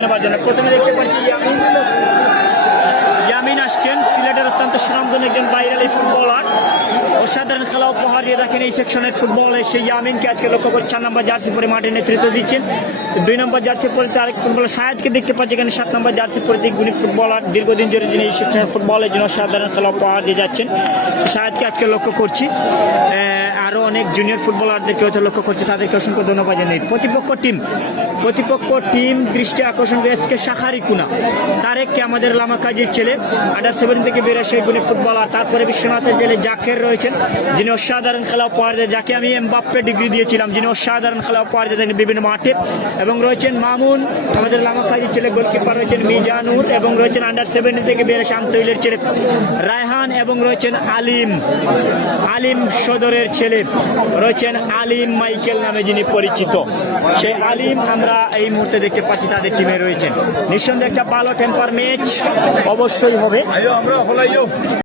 প্রথমে দেখতে পাচ্ছি ইয়ামিন আসছেন, সিলেটের অত্যন্ত সুনামধন্য একজন বাইরালি ফুটবলার, অসাধারণ খেলা উপহার দিয়ে রাখেন এই সেকশনের ফুটবল। সেই ইয়ামিনকে আজকে লক্ষ্য করে 4 নম্বর জার্সি পরে মাঠে নেতৃত্ব দিচ্ছেন। 2 নম্বর জার্সি পরিতে আরেক ফুটবলার সায়েদকে দেখতে পাচ্ছি এখানে 7 নম্বর জার্সি পরিতে গুণী ফুটবলার, দীর্ঘদিন ধরে যিনি এই সেকশনের ফুটবলের জন্য অসাধারণ খেলা উপহার দিয়ে যাচ্ছেন। সায়েদকে আজকে লক্ষ্য করছি, আরও অনেক জুনিয়র ফুটবলারদেরকে হয়তো লক্ষ্য করছে, তাদেরকে অসংখ্য ধন্যবাদ জানাই। প্রতিপক্ষ টিম দৃষ্টি আকর্ষণ করে এসকে শাখারি কুনা তারেককে, আমাদের লামা কাজীর ছেলে, আন্ডার-17 থেকে বেরো সেই গুণী ফুটবলার। তারপরে বিশ্বনাথের জেলে জাকের রয়েছেন, যিনি অসাধারণ খেলা উপহার দেয়, যাকে আমি এমবাপ্পে ডিগ্রি দিয়েছিলাম, যিনি অসাধারণ খেলা উপহার দিয়ে থাকেন বিভিন্ন মাঠে। এবং রয়েছেন মামুন, আমাদের লামা কাজীর ছেলে, গোলকিপার রয়েছেন মিজানুর, এবং রয়েছেন আন্ডার-17 থেকে বেরো শামতৈলের ছেলে রায়হান, এবং রয়েছেন আলিম সদরের ছেলে রয়েছেন আলিম মাইকেল নামে যিনি পরিচিত। সেই আলিম আমরা এই মুহূর্তে দেখতে পাচ্ছি তাদের টিমে রয়েছেন। নিঃসন্দেহে একটা ভালো টেম্পার ম্যাচ অবশ্যই হবে।